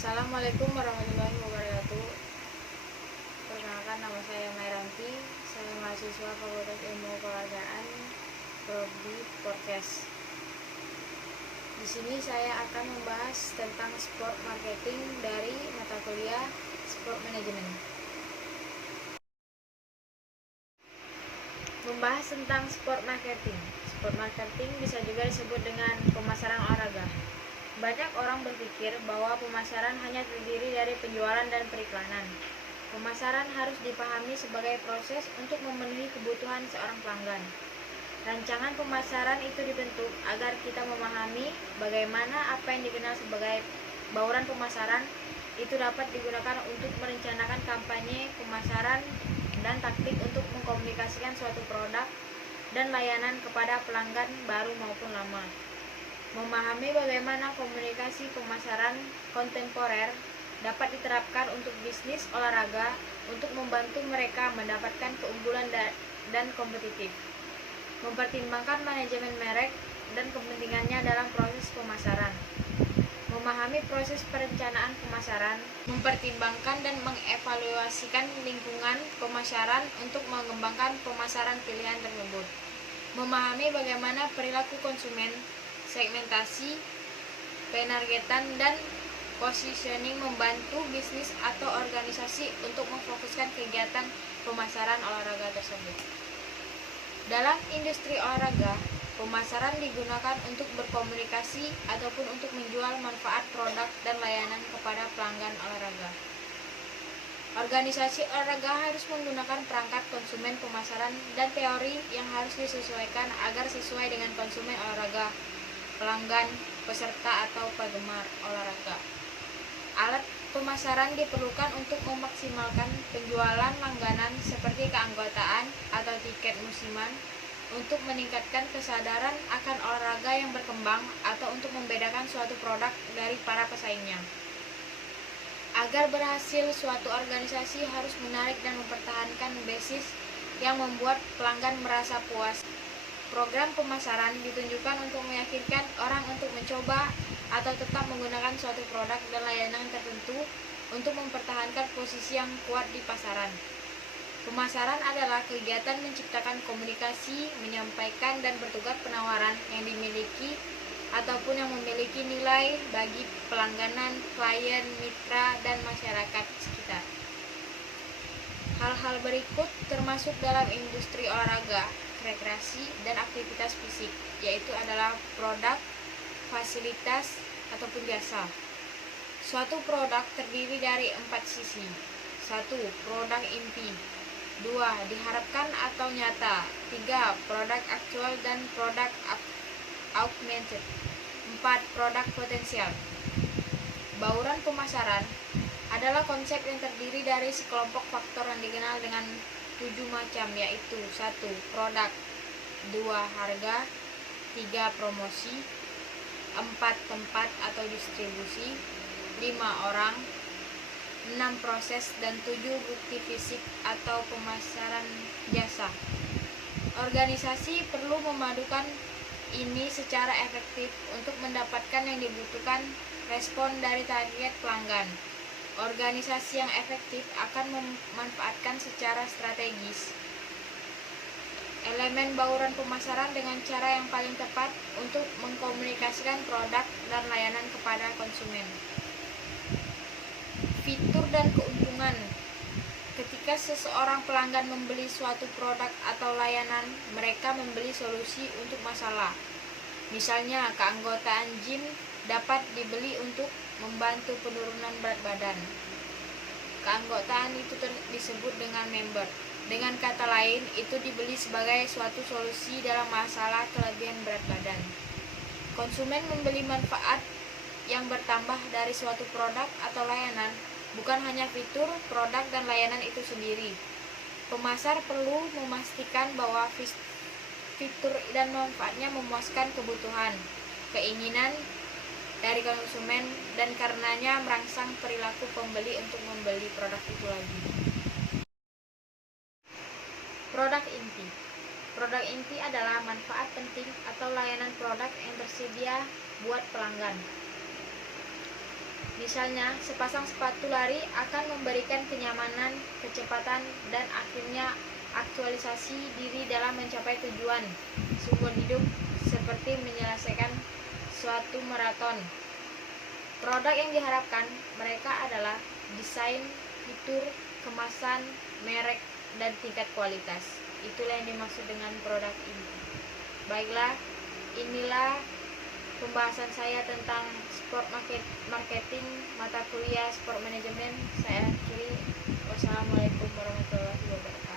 Assalamualaikum warahmatullahi wabarakatuh. Perkenalkan, nama saya Mairanti. Saya mahasiswa Fakultas Ilmu Kewargaan Prodi Podcast. Di sini saya akan membahas tentang sport marketing dari mata kuliah Sport Management. Membahas tentang sport marketing. Sport marketing bisa juga disebut dengan pemasaran olahraga. Banyak orang berpikir bahwa pemasaran hanya terdiri dari penjualan dan periklanan. Pemasaran harus dipahami sebagai proses untuk memenuhi kebutuhan seorang pelanggan. Rancangan pemasaran itu dibentuk agar kita memahami bagaimana apa yang dikenal sebagai bauran pemasaran itu dapat digunakan untuk merencanakan kampanye pemasaran dan taktik untuk mengkomunikasikan suatu produk dan layanan kepada pelanggan baru maupun lama. Memahami bagaimana komunikasi pemasaran kontemporer dapat diterapkan untuk bisnis olahraga untuk membantu mereka mendapatkan keunggulan dan kompetitif. Mempertimbangkan manajemen merek dan kepentingannya dalam proses pemasaran. Memahami proses perencanaan pemasaran, mempertimbangkan dan mengevaluasikan lingkungan pemasaran untuk mengembangkan pemasaran pilihan tersebut. Memahami bagaimana perilaku konsumen, segmentasi, penargetan, dan positioning membantu bisnis atau organisasi untuk memfokuskan kegiatan pemasaran olahraga tersebut. Dalam industri olahraga, pemasaran digunakan untuk berkomunikasi ataupun untuk menjual manfaat produk dan layanan kepada pelanggan olahraga. Organisasi olahraga harus menggunakan perangkat konsumen pemasaran dan teori yang harus disesuaikan agar sesuai dengan konsumen olahraga, pelanggan, peserta atau penggemar olahraga. Alat pemasaran diperlukan untuk memaksimalkan penjualan langganan seperti keanggotaan atau tiket musiman, untuk meningkatkan kesadaran akan olahraga yang berkembang atau untuk membedakan suatu produk dari para pesaingnya. Agar berhasil, suatu organisasi harus menarik dan mempertahankan basis yang membuat pelanggan merasa puas. Program pemasaran ditunjukkan untuk meyakinkan orang untuk mencoba atau tetap menggunakan suatu produk dan layanan tertentu untuk mempertahankan posisi yang kuat di pasaran. Pemasaran adalah kegiatan menciptakan komunikasi, menyampaikan dan bertukar penawaran yang dimiliki ataupun yang memiliki nilai bagi pelangganan, klien, mitra, dan masyarakat sekitar. Hal-hal berikut termasuk dalam industri olahraga, rekreasi, dan aktivitas fisik, yaitu adalah produk, fasilitas, ataupun jasa. Suatu produk terdiri dari 4 sisi. 1. Produk inti. 2. Diharapkan atau nyata. 3. Produk aktual dan produk augmented. 4. Produk potensial. Bauran pemasaran adalah konsep yang terdiri dari sekelompok faktor yang dikenal dengan 7 macam, yaitu 1. Produk, 2. Harga, 3. Promosi, 4. Tempat atau distribusi, 5. Orang, 6. Proses, dan 7. Bukti fisik atau pemasaran jasa. Organisasi perlu memadukan ini secara efektif untuk mendapatkan yang dibutuhkan respon dari target pelanggan. Organisasi yang efektif akan memanfaatkan secara strategis elemen bauran pemasaran dengan cara yang paling tepat untuk mengkomunikasikan produk dan layanan kepada konsumen. Fitur dan keuntungan. Ketika seseorang pelanggan membeli suatu produk atau layanan, mereka membeli solusi untuk masalah. Misalnya, keanggotaan gym dapat dibeli untuk membantu penurunan berat badan. Keanggotaan itu disebut dengan member. Dengan kata lain, itu dibeli sebagai suatu solusi dalam masalah kelebihan berat badan. Konsumen membeli manfaat yang bertambah dari suatu produk atau layanan, bukan hanya fitur, produk, dan layanan itu sendiri. Pemasar perlu memastikan bahwa fitur dan manfaatnya memuaskan kebutuhan, keinginan dari konsumen, dan karenanya merangsang perilaku pembeli untuk membeli produk itu lagi. Produk inti. Produk inti adalah manfaat penting atau layanan produk yang tersedia buat pelanggan. Misalnya, sepasang sepatu lari akan memberikan kenyamanan, kecepatan, dan akhirnya aktualisasi diri dalam mencapai tujuan seumur hidup seperti menyelesaikan suatu maraton. Produk yang diharapkan mereka adalah desain, fitur, kemasan, merek, dan tingkat kualitas. Itulah yang dimaksud dengan produk ini. Baiklah, inilah pembahasan saya tentang sport marketing mata kuliah sport management. Saya akhiri. Wassalamualaikum warahmatullahi wabarakatuh.